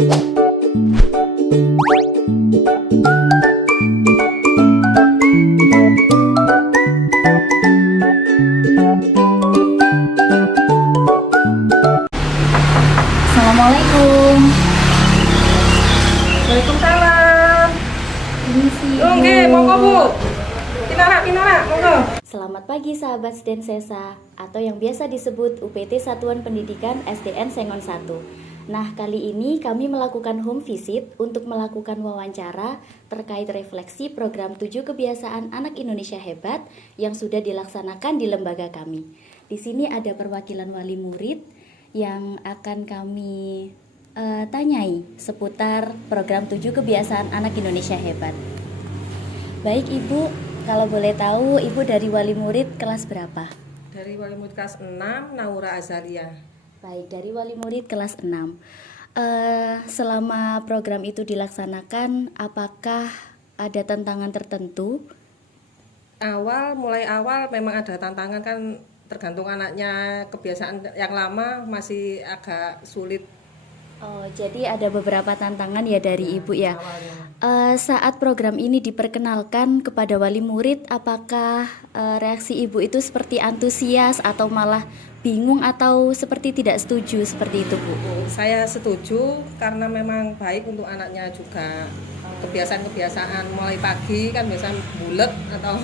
Assalamualaikum. Waalaikumsalam. Ini sih. Oke, monggo Bu. Kinara, monggo. Selamat pagi sahabat SDN Sesa atau yang biasa disebut UPT Satuan Pendidikan SDN Sengon 1. Nah, kali ini kami melakukan home visit untuk melakukan wawancara terkait refleksi program 7 Kebiasaan Anak Indonesia Hebat yang sudah dilaksanakan di lembaga kami. Di sini ada perwakilan wali murid yang akan kami tanyai seputar program 7 Kebiasaan Anak Indonesia Hebat. Baik Ibu, kalau boleh tahu Ibu dari wali murid kelas berapa? Dari wali murid kelas 6, Naura Azalia. Baik, dari wali murid kelas 6. Selama program itu dilaksanakan, apakah ada tantangan tertentu? Mulai awal memang ada tantangan kan, tergantung anaknya, kebiasaan yang lama masih agak sulit. Oh, jadi ada beberapa tantangan ya dari Ibu ya. Awalnya. Saat program ini diperkenalkan kepada wali murid, apakah reaksi Ibu itu seperti antusias atau malah bingung atau seperti tidak setuju seperti itu Bu? Saya setuju karena memang baik untuk anaknya juga. Kebiasaan-kebiasaan mulai pagi kan biasanya bulet atau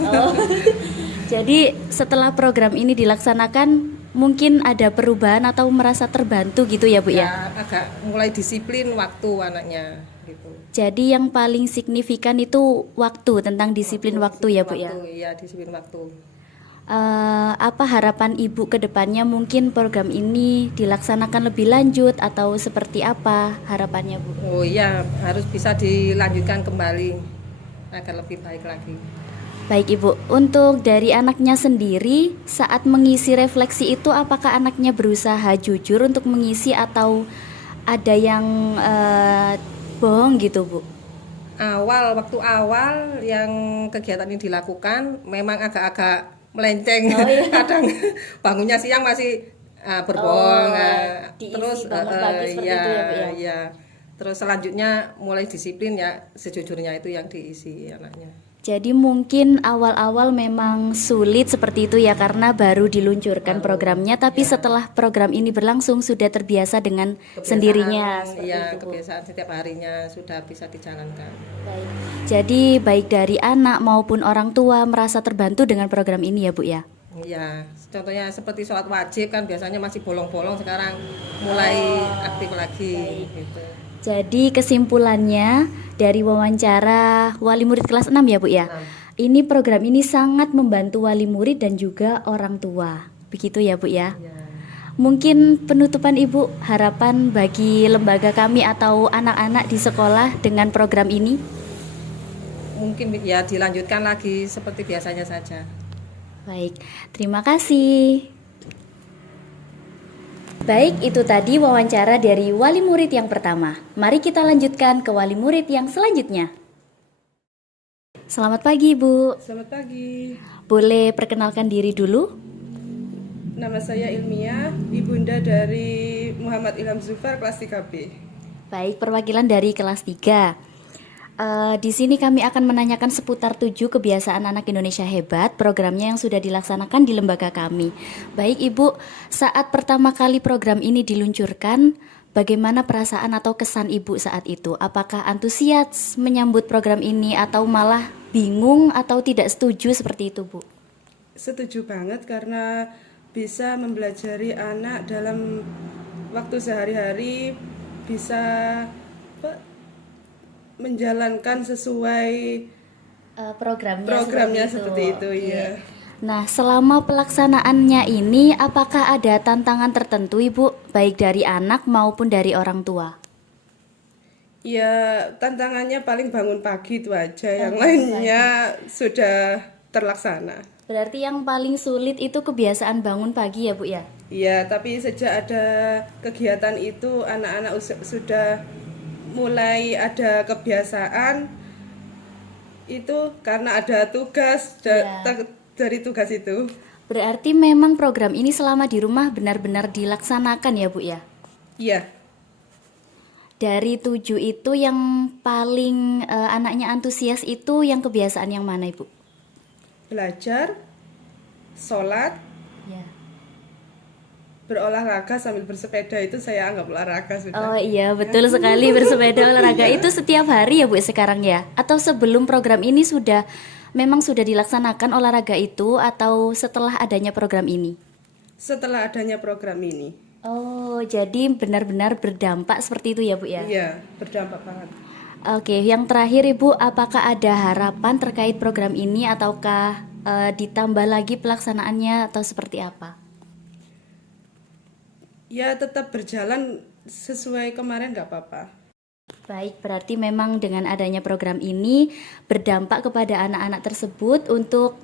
Jadi setelah program ini dilaksanakan mungkin ada perubahan atau merasa terbantu gitu ya Bu ya? ya agak mulai disiplin waktu anaknya gitu. Jadi yang paling signifikan itu waktu, tentang disiplin waktu ya Bu ya? Iya, disiplin waktu. Apa harapan Ibu ke depannya, mungkin program ini dilaksanakan lebih lanjut atau seperti apa harapannya Bu? Oh iya, harus bisa dilanjutkan kembali agar lebih baik lagi. Baik Ibu, untuk dari anaknya sendiri saat mengisi refleksi itu apakah anaknya berusaha jujur untuk mengisi atau ada yang bohong gitu Bu? Waktu awal yang kegiatan ini dilakukan memang agak-agak melenceng. Oh, iya. Kadang bangunnya siang masih berbohong. Diisi Terus bangun pagi seperti itu ya Bu ya? iya. Terus selanjutnya mulai disiplin ya, sejujurnya itu yang diisi anaknya. Jadi mungkin awal-awal memang sulit seperti itu ya karena baru diluncurkan programnya, tapi setelah program ini berlangsung sudah terbiasa dengan sendirinya seperti Iya, itu Bu. kebiasaan setiap harinya sudah bisa dijalankan. Baik. Jadi baik dari anak maupun orang tua merasa terbantu dengan program ini ya Bu ya? Iya, contohnya seperti sholat wajib kan biasanya masih bolong-bolong, sekarang mulai aktif lagi gitu. Jadi kesimpulannya dari wawancara wali murid kelas 6 ya Bu ya? Ini program ini sangat membantu wali murid dan juga orang tua. Begitu ya Bu ya? Ya. Mungkin penutupan Ibu, harapan bagi lembaga kami atau anak-anak di sekolah dengan program ini? Mungkin ya dilanjutkan lagi seperti biasanya saja. Baik, terima kasih. Baik, itu tadi wawancara dari wali murid yang pertama. Mari kita lanjutkan ke wali murid yang selanjutnya. Selamat pagi, Bu. Selamat pagi, Boleh perkenalkan diri dulu? nama saya Ilmiah, ibunda dari Muhammad Ilham Zufar, kelas 3B. Baik, perwakilan dari kelas 3. Di sini kami akan menanyakan seputar 7 Kebiasaan Anak Indonesia Hebat, programnya yang sudah dilaksanakan di lembaga kami. Baik Ibu, saat pertama kali program ini diluncurkan, bagaimana perasaan atau kesan Ibu saat itu? Apakah antusias menyambut program ini atau malah bingung atau tidak setuju seperti itu Bu? Setuju banget karena bisa mempelajari anak dalam waktu sehari-hari, bisa menjalankan sesuai programnya seperti itu ya. Nah, selama pelaksanaannya ini apakah ada tantangan tertentu Ibu, baik dari anak maupun dari orang tua? Ya, tantangannya paling bangun pagi itu aja, yang lainnya sudah terlaksana. Berarti yang paling sulit itu kebiasaan bangun pagi ya Bu ya? Iya, tapi sejak ada kegiatan itu anak-anak sudah mulai ada kebiasaan itu karena ada tugas dari tugas itu. Berarti memang program ini selama di rumah benar-benar dilaksanakan ya Bu ya? Iya. Dari 7 itu yang paling anaknya antusias itu yang kebiasaan yang mana Ibu? Belajar, sholat, Ya. berolahraga sambil bersepeda itu saya anggap olahraga sudah. Oh iya, betul sekali, bersepeda olahraga itu setiap hari ya Bu sekarang ya? Atau sebelum program ini memang sudah dilaksanakan olahraga itu atau setelah adanya program ini? Setelah adanya program ini. Oh, jadi benar-benar berdampak seperti itu ya Bu ya? Iya, berdampak banget. Oke, yang terakhir Ibu, apakah ada harapan terkait program ini ataukah ditambah lagi pelaksanaannya atau seperti apa? Ya tetap berjalan sesuai kemarin nggak apa-apa. Baik, berarti memang dengan adanya program ini berdampak kepada anak-anak tersebut untuk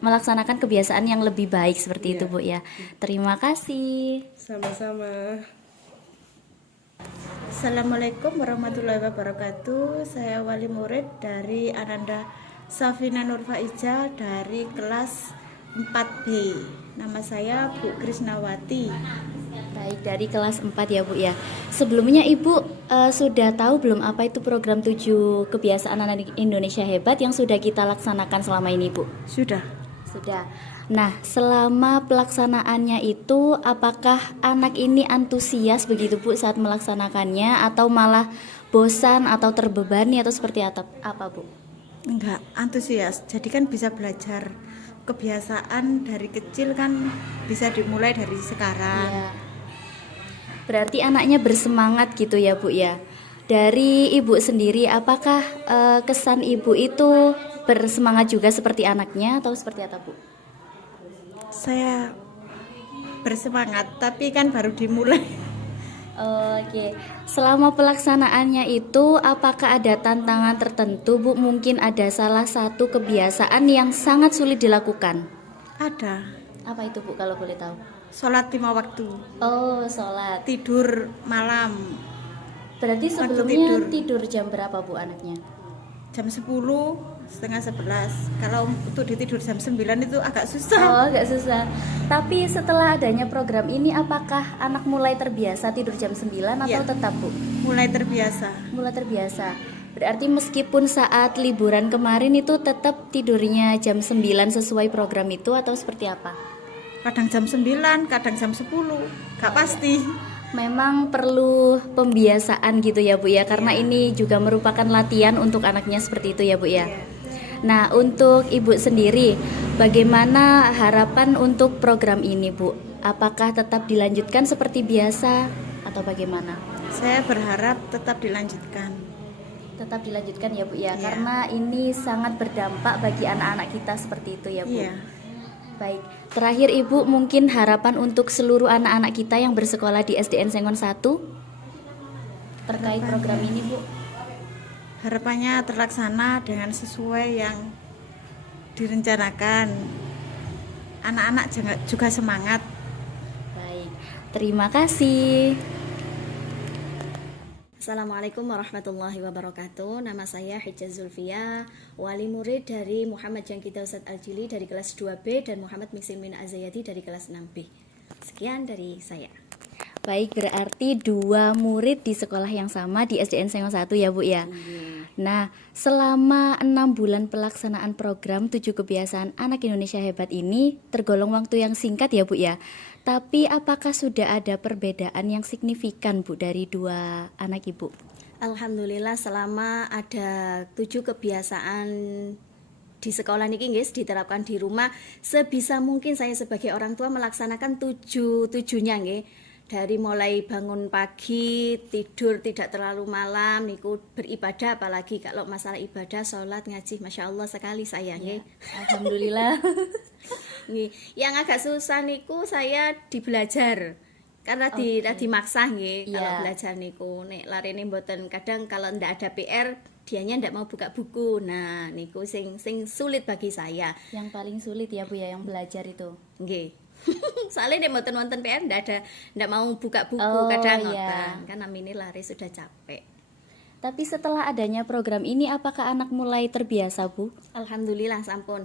melaksanakan kebiasaan yang lebih baik seperti itu Bu ya. Terima kasih. Sama-sama. Assalamualaikum warahmatullahi wabarakatuh. Saya wali murid dari Ananda Safina Nurfaiza dari kelas 4B. Nama saya Bu Krisnawati. Baik, dari kelas 4 ya Bu ya. Sebelumnya Ibu sudah tahu belum apa itu program 7 kebiasaan anak Indonesia hebat yang sudah kita laksanakan selama ini Bu? Sudah. Sudah. Nah, selama pelaksanaannya itu apakah anak ini antusias begitu Bu saat melaksanakannya atau malah bosan atau terbebani atau seperti apa Bu? Enggak, antusias. Jadi kan bisa belajar kebiasaan dari kecil kan bisa dimulai dari sekarang. Iya. Berarti anaknya bersemangat gitu ya Bu ya. Dari Ibu sendiri apakah kesan Ibu itu bersemangat juga seperti anaknya atau seperti apa Bu? Saya bersemangat, tapi kan baru dimulai. Oke, selama pelaksanaannya itu apakah ada tantangan tertentu Bu? Mungkin ada salah satu kebiasaan yang sangat sulit dilakukan. Ada Apa itu Bu kalau boleh tahu? sholat 5 waktu, Oh, sholat. tidur malam Berarti Waktu sebelumnya tidur jam berapa Bu anaknya? jam 10, setengah 11. Kalau untuk ditidur jam 9 itu agak susah. Oh, agak susah. Tapi setelah adanya program ini apakah anak mulai terbiasa tidur jam 9 atau Iya. tetap Bu? Mulai terbiasa. Mulai terbiasa. Berarti meskipun saat liburan kemarin itu tetap tidurnya jam 9 sesuai program itu atau seperti apa? Kadang jam 9, kadang jam 10, gak pasti. Memang perlu pembiasaan gitu ya Bu ya, karena ini juga merupakan latihan untuk anaknya seperti itu ya Bu ya. Nah, untuk Ibu sendiri, bagaimana harapan untuk program ini Bu? Apakah tetap dilanjutkan seperti biasa atau bagaimana? Saya berharap tetap dilanjutkan. Tetap dilanjutkan ya Bu ya, Iya. karena ini sangat berdampak bagi anak-anak kita seperti itu ya Bu. Iya. Baik, terakhir Ibu mungkin harapan untuk seluruh anak-anak kita yang bersekolah di SDN Sengon 1 terkait program ini Bu. Harapannya terlaksana dengan sesuai yang direncanakan. Anak-anak juga semangat. Baik, terima kasih. Assalamualaikum warahmatullahi wabarakatuh. Nama saya Hijaz Zulfia, wali murid dari Muhammad Jangkita Ustadz Aljili dari kelas 2B dan Muhammad Miksin bin Azayati dari kelas 6B. Sekian dari saya. Baik, berarti 2 murid di sekolah yang sama di SDN Sengon 1 ya Bu ya. Nah, selama 6 bulan pelaksanaan program 7 kebiasaan anak Indonesia hebat ini tergolong waktu yang singkat ya Bu ya. Tapi apakah sudah ada perbedaan yang signifikan Bu dari 2 anak Ibu? Alhamdulillah selama ada 7 kebiasaan di sekolah niki guys diterapkan di rumah, sebisa mungkin saya sebagai orang tua melaksanakan 7-7-nya nggih. Dari mulai bangun pagi, tidur tidak terlalu malam, niku beribadah, apalagi kalau masalah ibadah, sholat, ngaji, masya Allah sekali saya nggih. Alhamdulillah. Nggih, yang agak susah niku saya di belajar. Karena dimaksa nggih kalau Iya. belajar niku. Nek larene mboten kadang kalau ndak ada PR, dianya ndak mau buka buku. Nah, niku sing sulit bagi saya. Yang paling sulit ya Bu ya yang belajar itu. Nggih. Soalnya nek mboten wonten PR ndak mau buka buku Oh, kadang iya. ngoten. Kan namine lari sudah capek. Tapi setelah adanya program ini apakah anak mulai terbiasa Bu? Alhamdulillah sampun.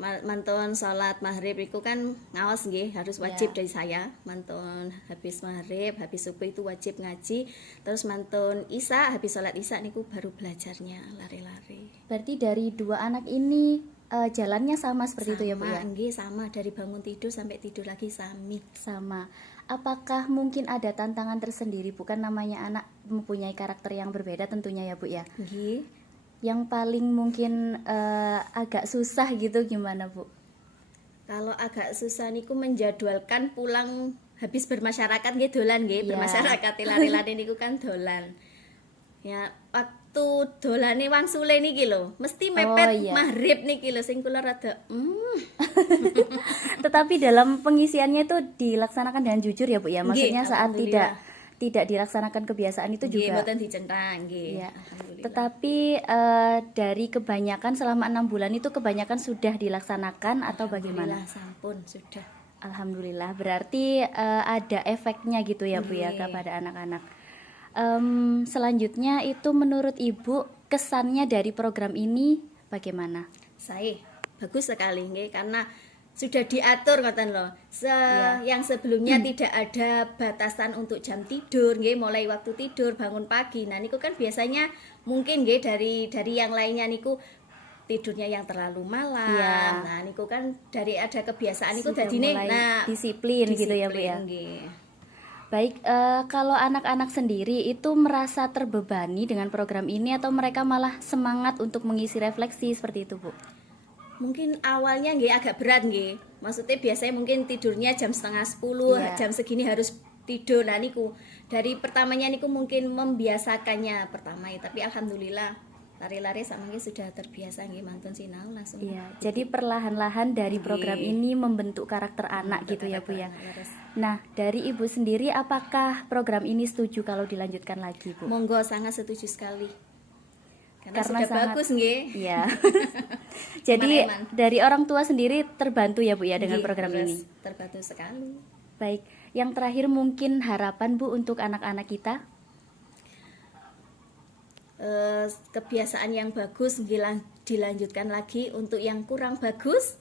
mantun sholat maghrib itu kan ngaos nggih, harus wajib dari saya. Mantun habis maghrib, habis subuh itu wajib ngaji. Terus mantun isya, habis sholat isya niku baru belajarnya lari-lari. Berarti dari dua anak ini jalannya sama seperti itu ya Bu ya? Nggih, sama dari bangun tidur sampai tidur lagi sami. Sama. Apakah mungkin ada tantangan tersendiri? Bukan namanya anak mempunyai karakter yang berbeda tentunya ya Bu ya? Nggih. Yang paling mungkin agak susah gitu gimana Bu? Kalau agak susah niku menjadwalkan pulang habis bermasyarakat nggih dolan nggih, Iya. bermasyarakat lari-lari niku kan dolan. Ya, waktu dolane wangsule niki lho, mesti mepet iya. maghrib niki lho sing kula rada Tetapi dalam pengisiannya itu dilaksanakan dengan jujur ya Bu ya? Maksudnya Nggih, saat alhamdulillah. tidak dilaksanakan kebiasaan itu nggih juga. mboten dicentang nggih. Ya. Alhamdulillah. Tetapi dari kebanyakan selama 6 bulan itu kebanyakan sudah dilaksanakan atau bagaimana? Alhamdulillah, sampun sudah. Alhamdulillah. Berarti ada efeknya gitu ya Bu ya Nggih. kepada anak-anak. Selanjutnya itu menurut Ibu kesannya dari program ini bagaimana? Saya bagus sekali nggih karena sudah diatur ngoten loh. Yang sebelumnya tidak ada batasan untuk jam tidur nggih, mulai waktu tidur, bangun pagi. Nah niku kan biasanya mungkin nggih dari yang lainnya niku tidurnya yang terlalu malam. Iya. Nah niku kan dari ada kebiasaan niku Sudah dadine mulai disiplin gitu ya Bu ya. nggih. Baik, kalau anak-anak sendiri itu merasa terbebani dengan program ini atau mereka malah semangat untuk mengisi refleksi seperti itu Bu? Mungkin awalnya nggih agak berat nggih. Maksudnya biasanya mungkin tidurnya jam setengah 10, Iya. jam segini harus tidur. Nah niku dari pertamanya niku mungkin membiasakannya pertama ya, tapi alhamdulillah lari-lari sama nggih sudah terbiasa nggih mantun sinau langsung. Iya, jadi perlahan-lahan dari program Nggih. ini membentuk karakter anak gitu ya Bu ya. Karakter anak, Nah, dari Ibu sendiri apakah program ini setuju kalau dilanjutkan lagi Bu? monggo sangat setuju sekali. Karena Karena sudah sangat- bagus nggih. Iya. Jadi Eman-eman. dari orang tua sendiri terbantu ya Bu ya dengan Nggih, program terus ini. Terbantu sekali. Baik, yang terakhir mungkin harapan Bu untuk anak-anak kita. Kebiasaan yang bagus dilanjutkan lagi, untuk yang kurang bagus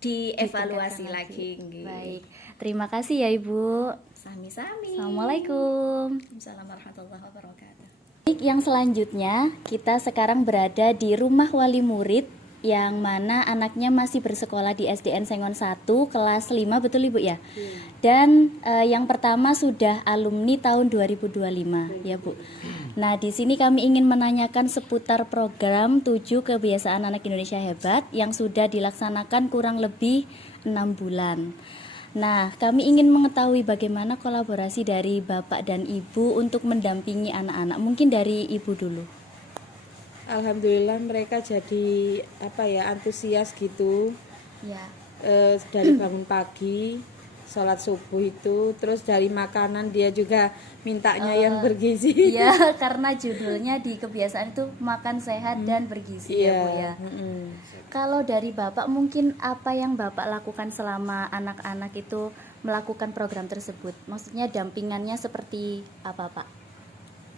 dievaluasi Ditingkatkan lagi. nggih. Baik, terima kasih ya Ibu. Sami-sami. Assalamualaikum. Assalamualaikum warahmatullahi wabarakatuh. Baik, yang selanjutnya kita sekarang berada di rumah wali murid yang mana anaknya masih bersekolah di SDN Sengon 1 kelas 5, betul Ibu ya? Dan yang pertama sudah alumni tahun 2025 ya Bu. Nah, di sini kami ingin menanyakan seputar program 7 kebiasaan anak Indonesia hebat yang sudah dilaksanakan kurang lebih 6 bulan. Nah, kami ingin mengetahui bagaimana kolaborasi dari Bapak dan Ibu untuk mendampingi anak-anak. Mungkin dari Ibu dulu. Alhamdulillah mereka jadi antusias gitu. Ya. Dari bangun pagi sholat subuh itu, terus dari makanan dia juga mintanya yang bergizi. Iya, karena judulnya di kebiasaan itu makan sehat dan bergizi ya Bu ya. Kalau dari Bapak mungkin apa yang Bapak lakukan selama anak-anak itu melakukan program tersebut? Maksudnya dampingannya seperti apa Pak?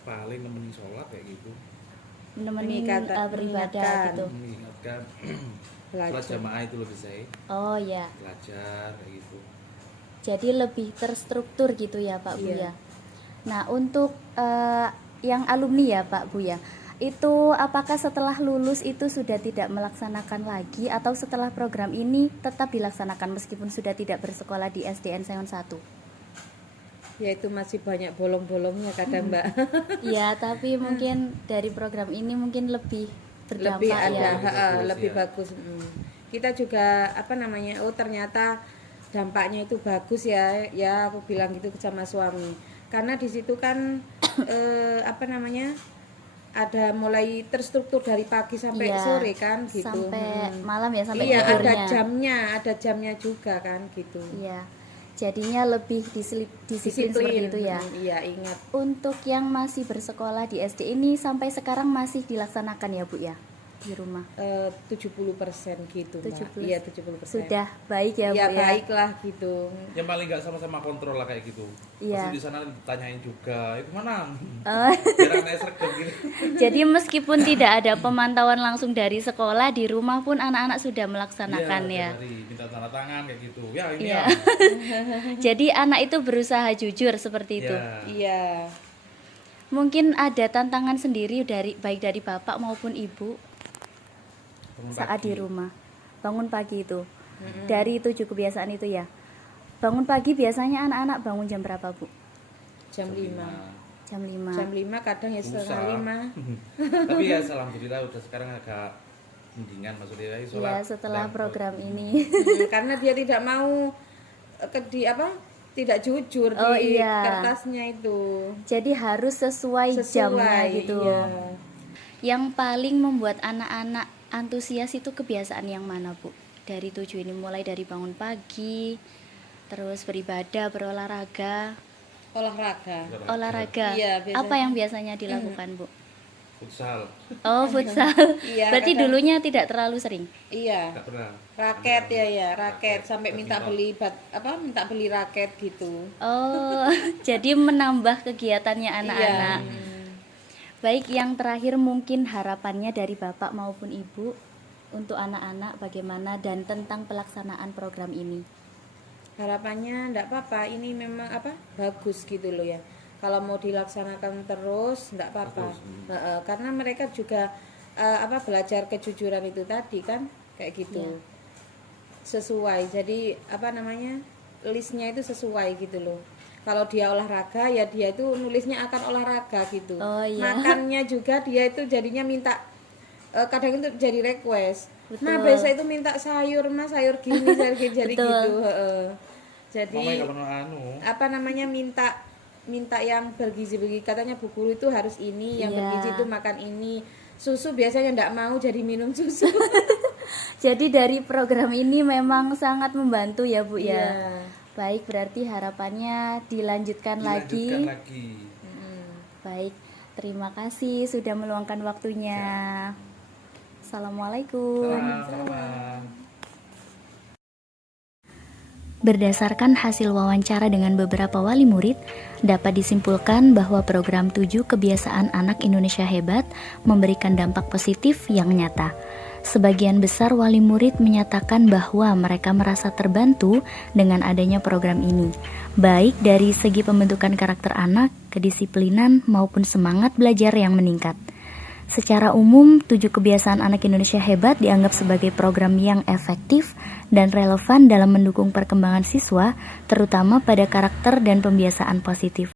Paling nemenin sholat kayak gitu, Menemani beribadah mengingatkan. gitu. mengingatkan Belajar. sholat jamaah itu lebih saya Oh ya, belajar kayak gitu. jadi lebih terstruktur gitu ya Pak Bu Iya. ya. Nah, untuk yang alumni ya Pak Bu ya, itu apakah setelah lulus itu sudah tidak melaksanakan lagi atau setelah program ini tetap dilaksanakan meskipun sudah tidak bersekolah di SDN Sengon 1? Ya itu masih banyak bolong-bolongnya kadang Mbak. Iya, tapi mungkin dari program ini mungkin lebih berdampak Lebih ada, ya. Bagus, lebih ya. bagus. Kita juga oh ternyata dampaknya itu bagus ya. Ya aku bilang gitu sama suami. Karena di situ kan ada mulai terstruktur dari pagi sampai Iya, sore kan gitu. Sampai malam ya, sampai Iya, tidurnya. ada jamnya juga kan gitu. Iya. Jadinya lebih disiplin seperti itu ya. Iya, ingat. Untuk yang masih bersekolah di SD ini sampai sekarang masih dilaksanakan ya Bu ya di rumah. 70% gitu, Mbak. 70. Iya, 70%. Sudah baik ya Ya Bu ya. baiklah gitu. Yang paling nggak sama-sama kontrol lah kayak gitu. Iya. Pasti di sana ditanyain juga, itu mana? Oh. Biar anaknya sergap gini. Jadi meskipun tidak ada pemantauan langsung dari sekolah, di rumah pun anak-anak sudah melaksanakan ya. Tiap hari minta tanda tangan kayak gitu. Ya ini Iya. ya. Jadi anak itu berusaha jujur seperti itu. Ya. Iya. Mungkin ada tantangan sendiri dari baik dari bapak maupun ibu Bangun saat pagi. di rumah. Bangun pagi itu. Dari 7 kebiasaan itu ya. Bangun pagi biasanya anak-anak bangun jam berapa, Bu? Jam 5. Jam 5. Jam 5 kadang ya setengah Susah. 5. Tapi ya alhamdulillah udah sekarang agak mendingan maksudnya Ya, sholat. setelah dan- program ini. Karena dia tidak mau tidak jujur Oh, di iya. kertasnya itu. Jadi harus sesuai jamnya gitu. Iya. Yang paling membuat anak-anak antusias itu kebiasaan yang mana, Bu? Dari 7 ini, mulai dari bangun pagi, terus beribadah, berolahraga. Olahraga. Iya, biasanya. Apa yang biasanya dilakukan, Bu? Futsal. Oh, futsal. Iya, Berarti kadang- dulunya tidak terlalu sering. Iya. Enggak pernah. Raket raket sampai minta beli minta beli raket gitu. Oh, jadi menambah kegiatannya anak-anak. Iya. Baik, yang terakhir mungkin harapannya dari Bapak maupun Ibu untuk anak-anak bagaimana dan tentang pelaksanaan program ini. Harapannya enggak apa-apa, ini memang bagus gitu loh ya. Kalau mau dilaksanakan terus enggak apa-apa. Karena mereka juga belajar kejujuran itu tadi kan kayak gitu. Iya. Sesuai. Jadi listnya itu sesuai gitu loh. Kalau dia olahraga ya dia itu nulisnya akan olahraga gitu. Oh, iya. Makannya juga dia itu jadinya minta kadang itu jadi request. Betul. Nah, besok itu minta sayur, Mas, sayur gini, sayur gini jadi Betul. gitu, Jadi Mama enggak pernah minta yang bergizi-bergizi, katanya bu guru itu harus ini, yang Iya. bergizi itu makan ini. Susu biasanya enggak mau jadi minum susu. Jadi dari program ini memang sangat membantu ya, Bu ya. Iya. Baik, berarti harapannya dilanjutkan Dilanjutkan lagi. lagi. Baik, terima kasih sudah meluangkan waktunya. Assalamualaikum. Salam. Berdasarkan hasil wawancara dengan beberapa wali murid, dapat disimpulkan bahwa program 7 Kebiasaan Anak Indonesia Hebat memberikan dampak positif yang nyata. Sebagian besar wali murid menyatakan bahwa mereka merasa terbantu dengan adanya program ini, baik dari segi pembentukan karakter anak, kedisiplinan, maupun semangat belajar yang meningkat. Secara umum, 7 Kebiasaan Anak Indonesia Hebat dianggap sebagai program yang efektif dan relevan dalam mendukung perkembangan siswa, terutama pada karakter dan pembiasaan positif.